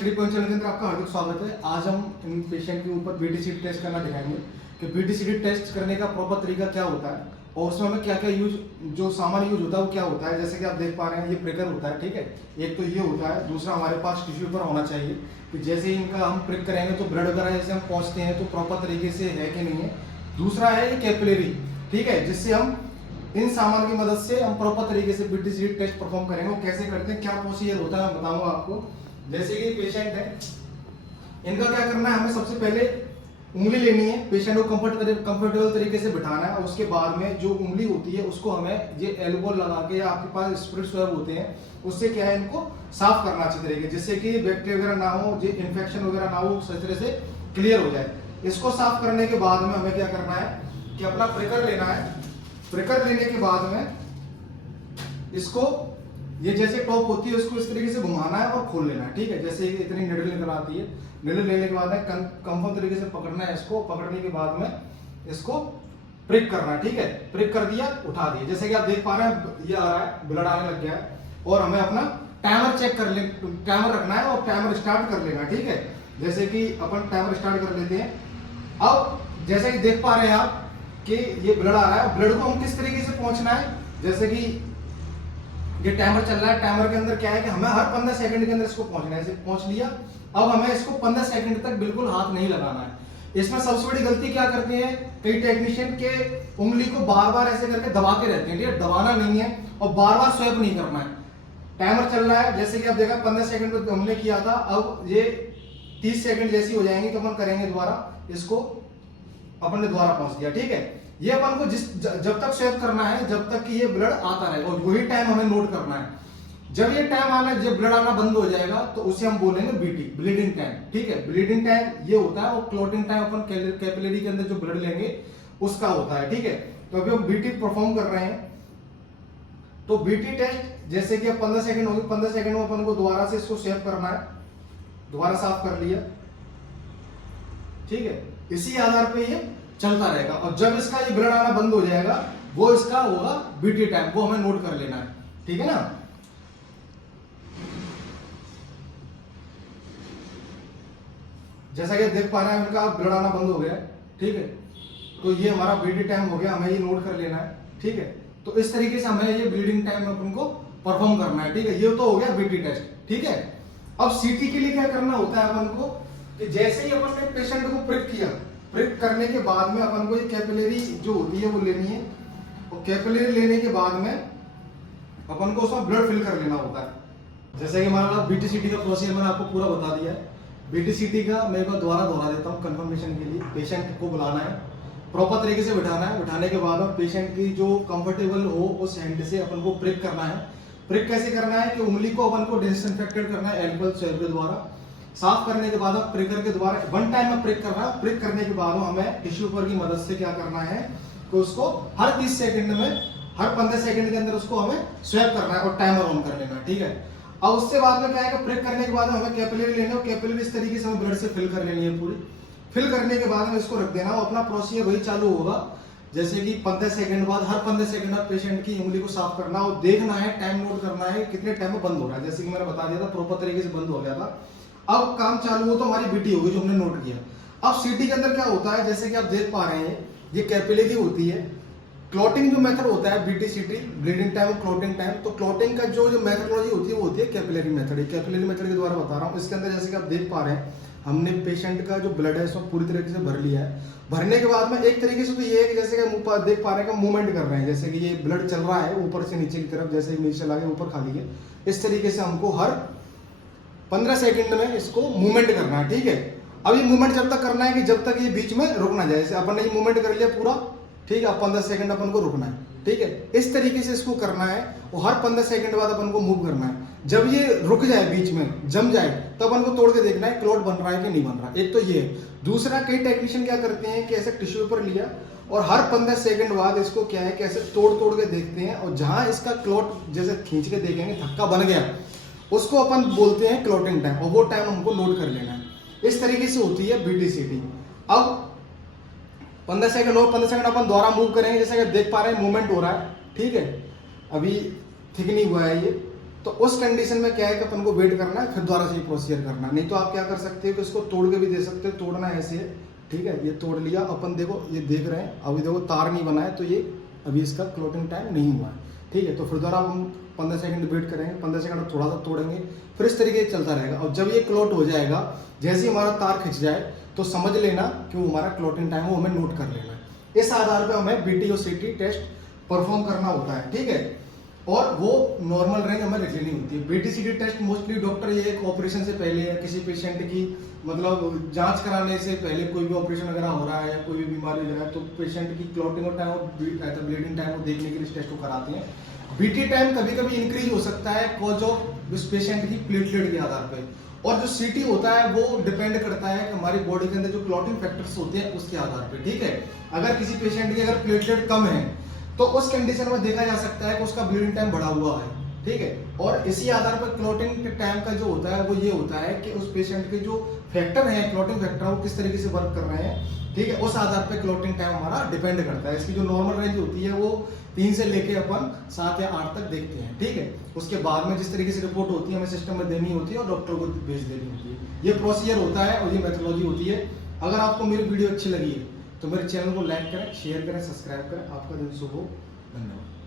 Study point channel के अंदर आपका हार्दिक स्वागत है। आज हम इन पेशेंट के ऊपर बीटीसीटी टेस्ट करना दिखाएंगे कि बीटीसीटी टेस्ट करने का प्रॉपर तरीका क्या होता है और उसमें हमें क्या क्या यूज जो सामान यूज होता है वो क्या होता है। जैसे कि आप देख पा रहे हैं ये प्रिकर होता है, ठीक है। एक तो ये होता है, दूसरा हमारे पास टिश्यू पेपर होना चाहिए कि जैसे ही इनका हम प्रिक करेंगे तो ब्लड वगैरह जैसे हम पहुँचते हैं तो प्रॉपर तरीके से है कि नहीं है। दूसरा है ये कैपिलरी, ठीक है, जिससे हम इन सामान की मदद से हम प्रॉपर तरीके से बीटीसीटी टेस्ट परफॉर्म करेंगे। वो कैसे करते हैं, क्या प्रोसीजर होता है, मैं बताऊंगा आपको। जैसे कि पेशेंट है, इनका क्या करना है, हमें सबसे पहले उंगली लेनी है, पेशेंट को कंफर्टेबल तरीके से बिठाना है और उसके बाद में जो उंगली होती है उसको हमें ये एल्बो लगा के या आपके पास स्पिरिट स्वैब होते हैं उससे क्या है इनको साफ करना अच्छे तरीके, जिससे कि बैक्टीरिया वगैरह ना हो, जो इन्फेक्शन वगैरह ना हो, सही तरह से क्लियर हो जाए। इसको साफ करने के बाद में हमें क्या करना है कि अपना प्रिकर लेना है। प्रिकर लेने के बाद में इसको ये जैसे टॉप होती है उसको इस तरीके से घुमाना है और खोल लेना है, ठीक है। जैसे इतनी निडल निकल आती है, निडल लेने के बाद में कंफर्म तरीके से पकड़ना है इसको। पकड़ने के बाद में इसको प्रिक करना है, ठीक है। प्रिक कर दिया, उठा दिया। जैसे कि आप देख पा रहे हैं ये आ रहा है, ब्लड आने लग गया है और हमें अपना टाइमर चेक कर ले, टाइमर रखना है और टाइमर स्टार्ट कर लेना है, ठीक है। जैसे कि अपन टाइमर स्टार्ट कर लेते हैं। अब जैसे कि देख पा रहे हैं आप कि ये ब्लड आ रहा है, ब्लड को हम किस तरीके से पहुंचना है। जैसे कि ये टाइमर चल रहा है, टाइमर के अंदर क्या है कि हमें हर 15 सेकंड के अंदर इसको पहुंचना है। पहुंच लिया, अब हमें इसको 15 सेकंड तक बिल्कुल हाथ नहीं लगाना है। इसमें सबसे बड़ी गलती क्या करते हैं कई टेक्नीशियन के, उंगली को बार बार ऐसे करके दबाते रहते हैं, ठीक है। दबाना नहीं है और बार बार स्वैप नहीं करना है। टाइमर चल रहा है, जैसे कि आप देखा 15 सेकंड पे हमने किया था, अब ये 30 सेकंड जैसी हो जाएंगी तो अपन करेंगे दोबारा, इसको अपन ने दोबारा पहुंच दिया, ठीक है। ये अपन को जब तक स्वेप करना है जब तक कि ये ब्लड आता रहे और वही टाइम हमें नोट करना है। जब ये टाइम आना, जब ब्लड आना बंद हो जाएगा तो उसे हम बोलेंगे बीटी, ब्लीडिंग टाइम, ठीक है। ब्लीडिंग टाइम ये होता है और क्लॉटिंग टाइम अपन कैपिलरी के अंदर जो ब्लड लेंगे उसका होता है, ठीक है। तो अभी हम बीटी परफॉर्म कर रहे हैं। तो बीटी टेस्ट जैसे कि 15 सेकंड होगी, 15 सेकंड में अपन को दोबारा से इसको स्वेप करना है, दोबारा साफ कर लिया, ठीक है। इसी आधार पे ये चलता रहेगा और जब इसका ये ब्लड आना बंद हो जाएगा वो इसका होगा बीटी टाइम, वो हमें नोट कर लेना है, ठीक है ना। जैसा कि देख पा रहे हैं इनका ब्लड आना बंद हो गया, ठीक है। तो ये हमारा बीटी टाइम हो गया, हमें ये नोट कर लेना है, ठीक है। तो इस तरीके से हमें ये ब्लीडिंग टाइम अपन को परफॉर्म करना है, ठीक है। ये तो हो गया बीटी टेस्ट, ठीक है। अब सीटी के लिए क्या करना होता है अपन को कि जैसे ही अपन ने पेशेंट को प्रिक किया, प्रिक करने के बाद में अपन को ये कैपिलरी जो होती है वो लेनी है और कैपिलरी लेने के बाद में अपन को उसमें ब्लड फिल कर लेना होता है। जैसे कि हमारा बीटीसीटी का प्रोसीजर मैंने आपको पूरा बता दिया है। बीटीसीटी का मैं एक बार दोहरा देता हूँ कंफर्मेशन के लिए। पेशेंट को बुलाना है, प्रॉपर तरीके से बिठाना है, बिठाने के बाद में पेशेंट की जो कंफर्टेबल हो उस हैंड से अपन को प्रिक करना है। प्रिक कैसे करना है कि उंगली को अपन को डिसइंफेक्टेड करना है एल्कोहल स्वैब के द्वारा। साफ करने के बाद अब प्रिकर के द्वारा वन टाइम में प्रिक करना है। प्रिक करने के बाद हमें टिश्यू पेपर की मदद से क्या करना है तो उसको हर 30 सेकंड में, हर 15 सेकंड के अंदर उसको हमें स्वैप करना है और टाइमर ऑन कर लेना है, ठीक है। अब उसके बाद में क्या है कि प्रिक करने के बाद हमें कैपिलरी लेनी है, कैपिलरी इस तरीके से हमें ब्लड से फिल कर लेनी है पूरी। फिल करने के बाद में इसको रख देना और अपना प्रोसीजर वही चालू होगा। जैसे कि 15 सेकंड बाद, हर 15 सेकंड बाद पेशेंट की उंगली को साफ करना और देखना है, टाइम नोट करना है कितने टाइम में बंद हो रहा है। जैसे कि मैंने बता दिया था प्रॉपर तरीके से बंद हो गया था। अब काम चालू हो तो हमारी बीटी होगी जो हमने नोट किया। अब सीटी के अंदर क्या होता है, जैसे कि आप देख पा रहे हैं ये कैपिलरी होती है। क्लॉटिंग जो मेथड होता है बीटीसीटी, ब्लीडिंग टाइम और क्लॉटिंग टाइम, तो क्लॉटिंग का जो मेथडोलॉजी होती है वो होती है कैपिलरी मेथड। कैपिलरी मेथड के द्वारा बता रहा हूँ। इसके अंदर जैसे कि आप देख पा रहे हैं हमने पेशेंट का जो ब्लड है उसको पूरी तरीके से भर लिया है। भरने के बाद में एक तरीके से तो ये है कि जैसे कि मुंह देख पा रहे हैं मूवमेंट कर रहे हैं, जैसे कि ये ब्लड चल रहा है ऊपर से नीचे की तरफ, जैसे नीचे चला गया ऊपर खाली है, इस तरीके से हमको हर 15 सेकंड में इसको मूवमेंट करना है, ठीक है। अब ये मूवमेंट जब तक करना है कि जब तक ये बीच में रुक ना जाए। जैसे अपन ने ये मूवमेंट कर लिया पूरा, ठीक है। अब 15 सेकंड अपन को रुकना है, ठीक है। इस तरीके से इसको करना है और हर 15 सेकंड बाद अपन को मूव करना है। जब ये रुक जाए, बीच में जम जाए, तो अपन को तोड़ के देखना है क्लॉट बन रहा है कि नहीं बन रहा। एक तो ये है। दूसरा, कई टेक्नीशियन क्या करते हैं कि ऐसे टिश्यू पेपर लिया और हर 15 सेकंड बाद इसको क्या है कि ऐसे तोड़ के देखते हैं और जहां इसका क्लॉट जैसे खींच के देखेंगे धक्का बन गया, उसको अपन बोलते हैं क्लॉटिंग टाइम और वो टाइम हमको नोट कर लेना है। इस तरीके से होती है बीटीसीटी। अब 15 सेकंड और 15 सेकंड अपन दोबारा मूव करेंगे। जैसे कि देख पा रहे हैं मूवमेंट हो रहा है, ठीक है। अभी थिक नहीं हुआ है ये, तो उस कंडीशन में क्या है कि अपन को वेट करना है, फिर दोबारा से प्रोसीजर करना है। नहीं तो आप क्या कर सकते हो कि इसको तोड़ के भी दे सकते हो। तोड़ना ऐसे है, ठीक है, ये तोड़ लिया अपन, देखो ये देख रहे हैं, अभी देखो तार नहीं बना है, तो ये अभी इसका क्लोटिंग टाइम नहीं हुआ है, ठीक है। तो फिर दोबारा हम 15 सेकंड वेट करेंगे, 15 सेकंड थोड़ा सा तोड़ेंगे, फिर इस तरीके से चलता रहेगा। और जब ये क्लोट हो जाएगा, जैसे ही हमारा तार खिंच जाए तो समझ लेना कि वो हमारा क्लोटिंग टाइम, वो हमें नोट कर लेना है। इस आधार पर हमें बीटी और सीटी टेस्ट परफॉर्म करना होता है, ठीक है। और वो नॉर्मल रेंज हमें रख लेनी होती है। बीटीसीटी टेस्ट मोस्टली डॉक्टर ये एक ऑपरेशन से पहले या किसी पेशेंट की मतलब जांच कराने से पहले, कोई भी ऑपरेशन वगैरह हो रहा है या कोई भी बीमारी हो रहा है, तो पेशेंट की क्लॉटिंग और टाइम और ब्लीडिंग टाइम को देखने के लिए इस टेस्ट को कराते हैं। बीटी टाइम कभी कभी इंक्रीज हो सकता है कॉज ऑफ उस पेशेंट की प्लेटलेट के आधार पर। और जो सीटी होता है वो डिपेंड करता है कि हमारी बॉडी के अंदर जो क्लॉटिंग फैक्टर्स होते हैं उसके आधार पर, ठीक है। अगर किसी पेशेंट की अगर प्लेटलेट कम है तो उस कंडीशन में देखा जा सकता है कि उसका ब्लीडिंग टाइम बढ़ा हुआ है, ठीक है। और इसी आधार पर क्लॉटिंग टाइम का जो होता है वो ये होता है कि उस पेशेंट के जो फैक्टर हैं, क्लॉटिंग फैक्टर, वो किस तरीके से वर्क कर रहे हैं, ठीक है। उस आधार पर क्लॉटिंग टाइम हमारा डिपेंड करता है। इसकी जो नॉर्मल रेंज होती है वो 3 से लेके अपन 7 या 8 तक देखते हैं, ठीक है। उसके बाद में जिस तरीके से रिपोर्ट होती है हमें सिस्टम में देनी होती है और डॉक्टर को भेज देनी होती है। ये प्रोसीजर होता है और ये मेथोलॉजी होती है। अगर आपको मेरी वीडियो अच्छी लगी है तो मेरे चैनल को लाइक करें, शेयर करें, सब्सक्राइब करें। आपका दिन शुभ हो। धन्यवाद।